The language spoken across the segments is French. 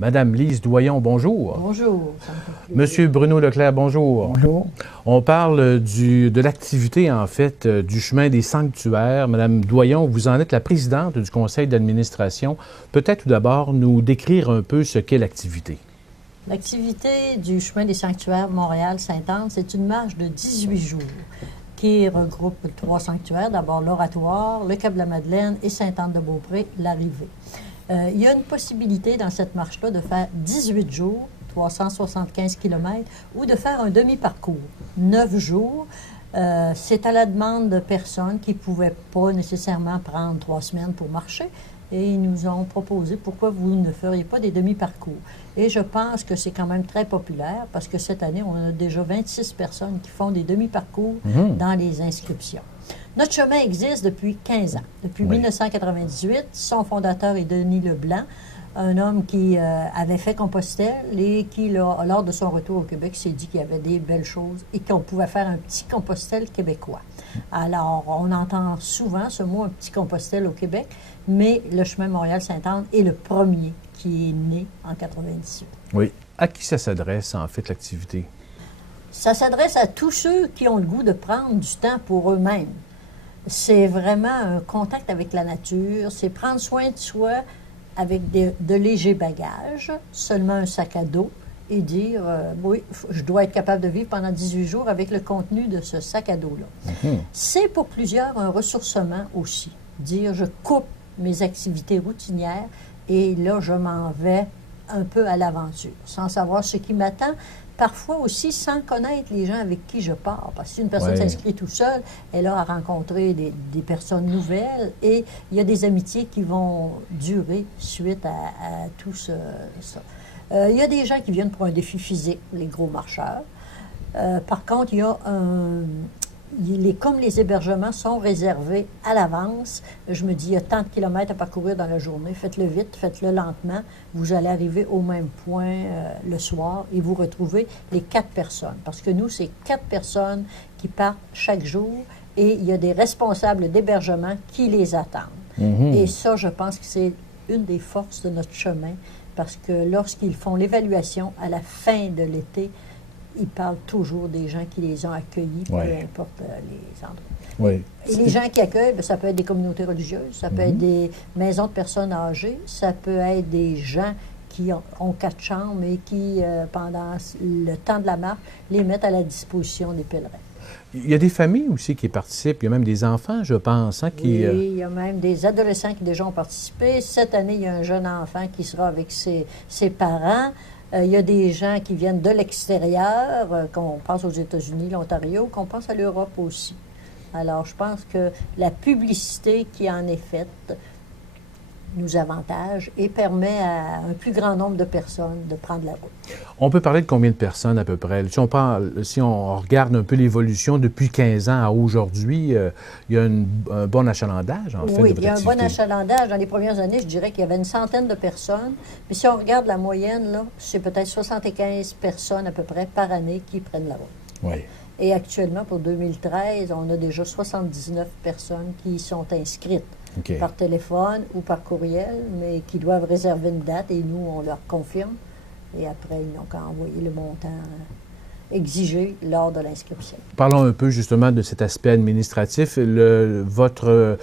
Madame Lise Doyon, bonjour. Bonjour. Monsieur Bruno Leclerc, bonjour. Bonjour. On parle de l'activité, en fait, du chemin des sanctuaires. Madame Doyon, vous en êtes la présidente du conseil d'administration. Peut-être tout d'abord nous décrire un peu ce qu'est l'activité. L'activité du chemin des sanctuaires Montréal-Sainte-Anne, c'est une marche de 18 jours qui regroupe 3 sanctuaires. D'abord l'Oratoire, le Cap-de-la-Madeleine et Sainte-Anne-de-Beaupré, l'arrivée. Il y a une possibilité dans cette marche-là de faire 18 jours, 375 km, ou de faire un demi-parcours, 9 jours. C'est à la demande de personnes qui ne pouvaient pas nécessairement prendre 3 semaines pour marcher. Et ils nous ont proposé pourquoi vous ne feriez pas des demi-parcours. Et je pense que c'est quand même très populaire parce que cette année, on a déjà 26 personnes qui font des demi-parcours dans les inscriptions. Notre chemin existe depuis 15 ans. Depuis 1998, son fondateur est Denis Leblanc, un homme qui avait fait Compostelle et qui, lors de son retour au Québec, s'est dit qu'il y avait des belles choses et qu'on pouvait faire un petit Compostelle québécois. Alors, on entend souvent ce mot, un petit Compostelle au Québec, mais le chemin Montréal-Sainte-Anne est le premier qui est né en 98. Oui. À qui ça s'adresse, en fait, l'activité? Ça s'adresse à tous ceux qui ont le goût de prendre du temps pour eux-mêmes. C'est vraiment un contact avec la nature, c'est prendre soin de soi avec de légers bagages, seulement un sac à dos, et dire, oui, je dois être capable de vivre pendant 18 jours avec le contenu de ce sac à dos-là. C'est pour plusieurs un ressourcement aussi. Dire, je coupe mes activités routinières et là, je m'en vais un peu à l'aventure, sans savoir ce qui m'attend. Parfois aussi sans connaître les gens avec qui je pars. Parce que si une personne s'inscrit tout seule, elle a à rencontrer des personnes nouvelles et il y a des amitiés qui vont durer suite à tout ça. Il y a des gens qui viennent pour un défi physique, les gros marcheurs. Par contre, il y a comme les hébergements sont réservés à l'avance, je me dis, il y a tant de kilomètres à parcourir dans la journée, faites-le vite, faites-le lentement, vous allez arriver au même point le soir et vous retrouvez les 4 personnes. Parce que nous, c'est 4 personnes qui partent chaque jour et il y a des responsables d'hébergement qui les attendent. Et ça, je pense que c'est une des forces de notre chemin parce que lorsqu'ils font l'évaluation à la fin de l'été, ils parlent toujours des gens qui les ont accueillis, peu importe les endroits. Et les gens qui accueillent, bien, ça peut être des communautés religieuses, ça peut être des maisons de personnes âgées, ça peut être des gens qui ont 4 chambres et qui, pendant le temps de la marche, les mettent à la disposition des pèlerins. Il y a des familles aussi qui participent, il y a même des enfants, je pense. Oui, il y a même des adolescents qui déjà ont participé. Cette année, il y a un jeune enfant qui sera avec ses parents. Il y a des gens qui viennent de l'extérieur, qu'on pense aux États-Unis, l'Ontario, qu'on pense à l'Europe aussi. Alors, je pense que la publicité qui en est faite nous avantage et permet à un plus grand nombre de personnes de prendre la route. On peut parler de combien de personnes à peu près? Si on regarde un peu l'évolution depuis 15 ans à aujourd'hui, il y a un bon achalandage, en fait, Oui, de votre il y a un activité. bon achalandage. Dans les premières années, je dirais qu'il y avait une centaine de personnes. Mais si on regarde la moyenne, là, c'est peut-être 75 personnes à peu près par année qui prennent la route. Oui. Et actuellement, pour 2013, on a déjà 79 personnes qui sont inscrites par téléphone ou par courriel, mais qui doivent réserver une date et nous, on leur confirme. Et après, ils n'ont qu'à envoyer le montant exigé lors de l'inscription. Parlons un peu justement de cet aspect administratif. Votre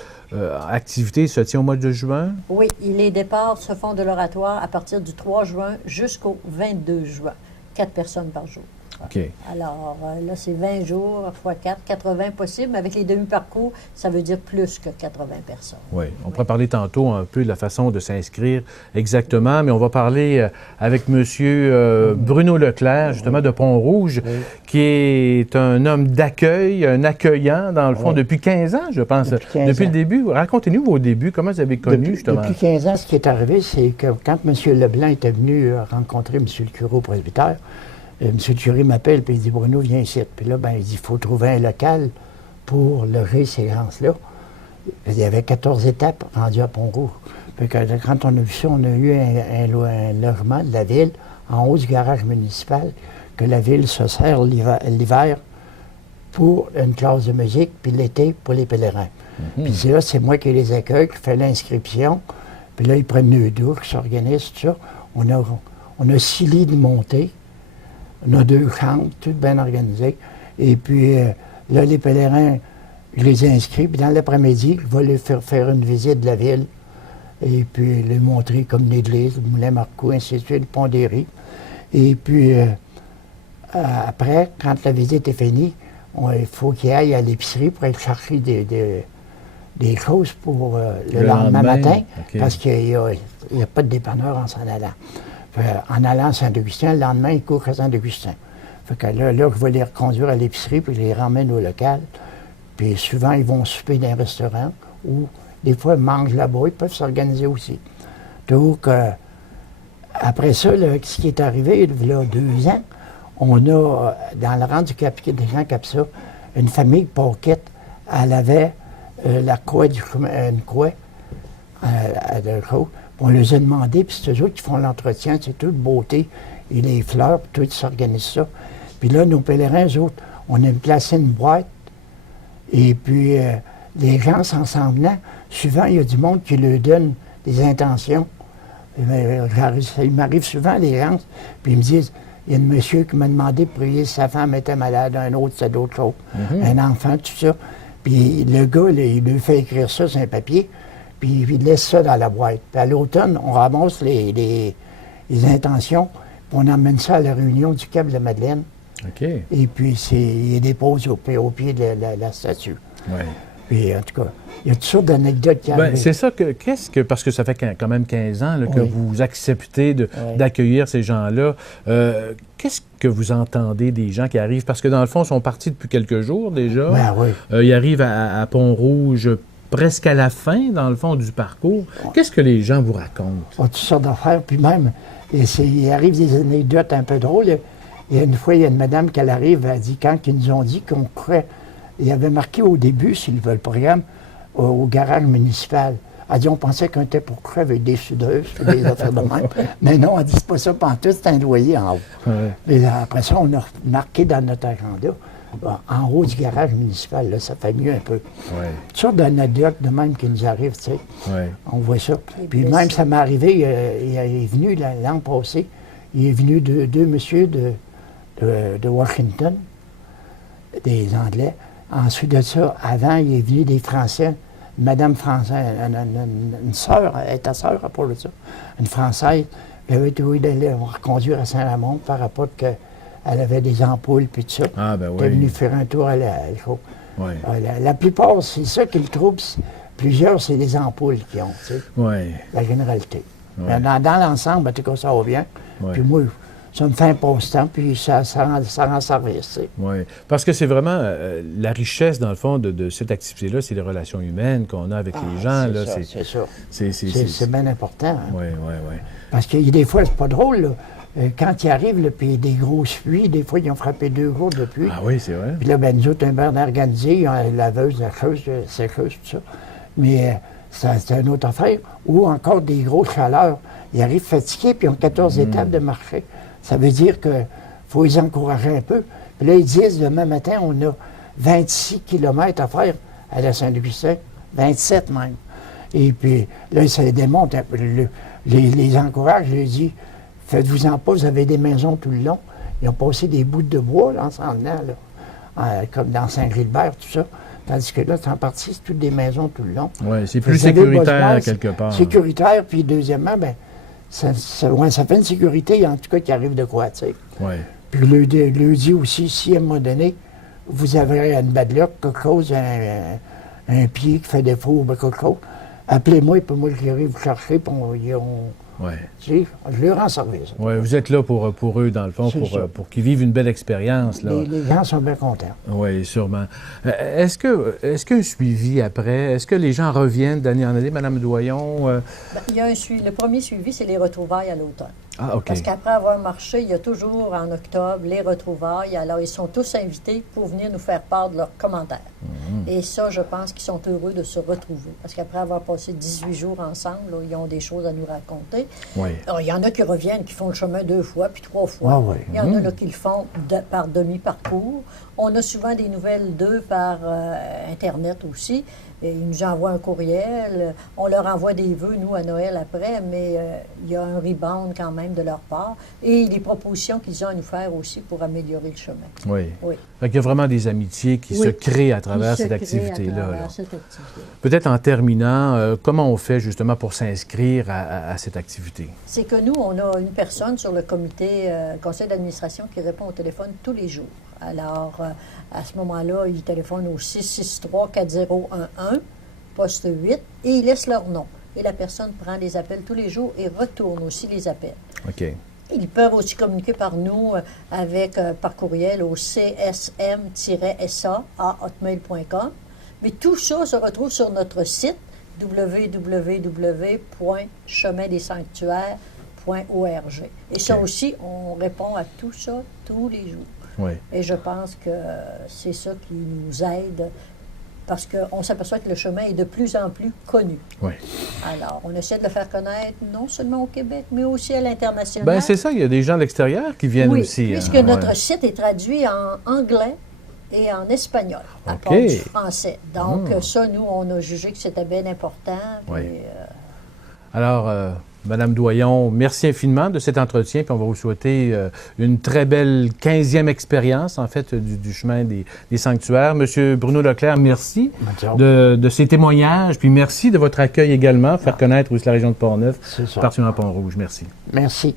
activité se tient au mois de juin? Oui, les départs se font de l'oratoire à partir du 3 juin jusqu'au 22 juin. 4 personnes par jour. OK. Alors là, c'est 20 jours x 4, 80 possible, mais avec les demi-parcours, ça veut dire plus que 80 personnes. Oui. On pourra parler tantôt un peu de la façon de s'inscrire exactement, mais on va parler avec M. Bruno Leclerc, justement, de Pont-Rouge, qui est un homme d'accueil, un accueillant, dans le fond, depuis 15 ans, je pense. Depuis le début. Racontez-nous vos débuts, comment vous avez connu, justement. Depuis 15 ans, ce qui est arrivé, c'est que quand M. Leblanc était venu rencontrer M. le curé au presbytère, M. le curé m'appelle et il dit « Bruno, viens ici ». Puis là, ben, il dit « Il faut trouver un local pour loger ces séances-là ». Il y avait 14 étapes rendues à Pont-Rouge. Puis quand on a vu ça, on a eu un logement de la ville en haut du garage municipal que la ville se sert l'hiver pour une classe de musique, puis l'été pour les pèlerins. Puis là, c'est moi qui les accueille, qui fais l'inscription. Puis là, ils prennent une douche, qui s'organisent, tout ça. On a 6 lits de montée. On a 2 chambres, toutes bien organisées. Et puis, là, les pèlerins, je les inscris. Puis, dans l'après-midi, je vais les faire une visite de la ville. Et puis, les montrer comme l'église, le Moulin Marcoux, ainsi de suite, le Pont des Rives. Et puis, après, quand la visite est finie, il faut qu'ils aillent à l'épicerie pour aller chercher des choses pour le lendemain matin, okay. Parce qu'il n'y a pas de dépanneur en s'en allant. En allant à Saint-Augustin, le lendemain, ils courent à Saint-Augustin. Fait que là, je vais les reconduire à l'épicerie, puis je les ramène au local. Puis souvent, ils vont souper dans un restaurant, ou des fois, ils mangent là-bas, ils peuvent s'organiser aussi. Donc, après ça, là, ce qui est arrivé, il y a 2 ans, on a, dans le rang du des gens comme ça, une famille Paquette, elle avait la croix une croix de chose. On les a demandé, puis c'est eux autres qui font l'entretien, c'est toute beauté, et les fleurs, puis tout, ils s'organisent ça. Puis là, nos pèlerins, eux autres, on a placé une boîte, et puis les gens s'en venant, souvent, il y a du monde qui leur donne des intentions. Il m'arrive souvent, les gens, puis ils me disent, il y a un monsieur qui m'a demandé de prier si sa femme était malade, un autre, c'est d'autres choses, un enfant, tout ça. Puis le gars, là, il lui fait écrire ça sur un papier, puis il laisse ça dans la boîte. Puis à l'automne, on ramasse les intentions, puis on emmène ça à la réunion du Cap de la Madeleine. OK. Et puis il les dépose au pied de la statue. Ouais. Puis en tout cas, il y a toutes sortes d'anecdotes qui arrivent. C'est ça parce que ça fait quand même 15 ans là, que vous acceptez d'accueillir ces gens-là. Qu'est-ce que vous entendez des gens qui arrivent? Parce que dans le fond, ils sont partis depuis quelques jours déjà. Ben oui. Ils arrivent à Pont-Rouge presque à la fin, dans le fond, du parcours. Qu'est-ce que les gens vous racontent? Toutes sortes d'affaires. Puis même, il arrive des anecdotes un peu drôles. Il y a une fois, il y a une madame qui arrive, elle dit, quand ils nous ont dit qu'on courait, il y avait marqué au début, sur le programme, au garage municipal. Elle dit, on pensait qu'on était pour courir avec des soudeuses, des affaires de même. Mais non, elle dit, c'est pas ça, pantoute, c'est un loyer en haut. Ouais. Et après ça, on a marqué dans notre agenda, en haut du garage municipal, là, ça fait mieux un peu. Ouais. Toutes sortes d'anecdotes de même qui nous arrivent, tu sais. Ouais. On voit ça. Puis même, ça m'est arrivé, il est venu l'an passé, il est venu deux messieurs de Washington, des Anglais. Ensuite de ça, avant, il est venu des Français, Madame Française, une sœur, elle était sœur pour ça, une Française, elle avait été d'aller reconduire à Saint-Ramond par rapport qu'elle avait des ampoules puis tout ça. Ah, ben oui. Elle est venue faire un tour à oui. La plupart, c'est ça qui le trouble. Plusieurs, c'est les ampoules qui ont, tu sais. Oui. La généralité. Oui. Mais dans l'ensemble, en tout cas, ça va bien. Oui. Puis moi, ça me fait un passe-temps, puis ça rend service. Oui, parce que c'est vraiment la richesse, dans le fond, de cette activité-là, c'est les relations humaines qu'on a avec les gens. C'est ça. C'est bien important. Hein? Oui, oui, oui. Parce que des fois, c'est pas drôle, là. Quand ils arrivent, puis il y a des grosses pluies, des fois, ils ont frappé 2 jours de pluie. Ah oui, c'est vrai. Puis là, ben, nous autres, un bain organisé, ils ont la laveuse, la sécheuse, tout ça. Mais c'est une autre affaire. Ou encore des grosses chaleurs. Ils arrivent fatigués, puis ils ont 14 étapes de marcher. Ça veut dire qu'il faut les encourager un peu. Puis là, ils disent, demain matin, on a 26 km à faire à la Saint-Augustin, 27 même. Et puis là, ça les démonte un peu. Les encourage, je leur dis, faites-vous-en pas, vous avez des maisons tout le long. Ils ont passé des bouts de bois, là, en s'en venant, là, comme dans Saint-Gilbert, tout ça. Tandis que là, en partie, c'est toutes des maisons tout le long. Oui, c'est plus sécuritaire, quelque part. Sécuritaire, puis deuxièmement, bien, ça fait une sécurité, en tout cas, qui arrive de quoi, tu sais. Oui. Puis le dit aussi, si à un moment donné, vous avez une bad luck, quelque chose, un pied qui fait défaut, ou quelque chose, appelez-moi, puis moi, je vais vous chercher, puis ouais. Tu sais, je leur rends service. Oui, vous êtes là pour eux, dans le fond, pour qu'ils vivent une belle expérience. Les gens sont bien contents. Oui, sûrement. Est-ce qu'un suivi après, est-ce que les gens reviennent d'année en année, Mme Doyon? Il y a un suivi. Le premier suivi, c'est les retrouvailles à l'automne. Ah, OK. Parce qu'après avoir marché, il y a toujours en octobre les retrouvailles. Alors, ils sont tous invités pour venir nous faire part de leurs commentaires. Et ça, je pense qu'ils sont heureux de se retrouver. Parce qu'après avoir passé 18 jours ensemble, là, ils ont des choses à nous raconter. Oui. Alors, il y en a qui reviennent, qui font le chemin 2 fois, puis 3 fois. Ah, oui. Il y en a là, qui le font par demi-parcours. On a souvent des nouvelles d'eux par Internet aussi. Et ils nous envoient un courriel. On leur envoie des vœux, nous, à Noël après, mais il y a un rebound quand même de leur part. Et les propositions qu'ils ont à nous faire aussi pour améliorer le chemin. Oui. Oui. Fait qu'il y a vraiment des amitiés qui se créent à travers cette activité-là. Peut-être en terminant, comment on fait justement pour s'inscrire à cette activité? C'est que nous, on a une personne sur le comité, conseil d'administration qui répond au téléphone tous les jours. Alors, à ce moment-là, ils téléphonent au 663-4011, poste 8, et ils laissent leur nom. Et la personne prend les appels tous les jours et retourne aussi les appels. OK. Ils peuvent aussi communiquer par nous par courriel au csm-sa@hotmail.com. Mais tout ça se retrouve sur notre site www.chemindessanctuaires.org. Et ça aussi, on répond à tout ça tous les jours. Oui. Et je pense que c'est ça qui nous aide parce qu'on s'aperçoit que le chemin est de plus en plus connu. Oui. Alors, on essaie de le faire connaître non seulement au Québec, mais aussi à l'international. Bien, c'est ça, il y a des gens de l'extérieur qui viennent aussi. Oui, puisque notre site est traduit en anglais et en espagnol, à part du français. Donc, ça, nous, on a jugé que c'était bien important. Oui. Alors, Madame Doyon, merci infiniment de cet entretien, puis on va vous souhaiter une très belle 15e expérience, en fait, du chemin des sanctuaires. Monsieur Bruno Leclerc, merci de ces témoignages, puis merci de votre accueil également, faire connaître aussi la région de Portneuf, particulièrement Pont-Rouge. Merci. Merci.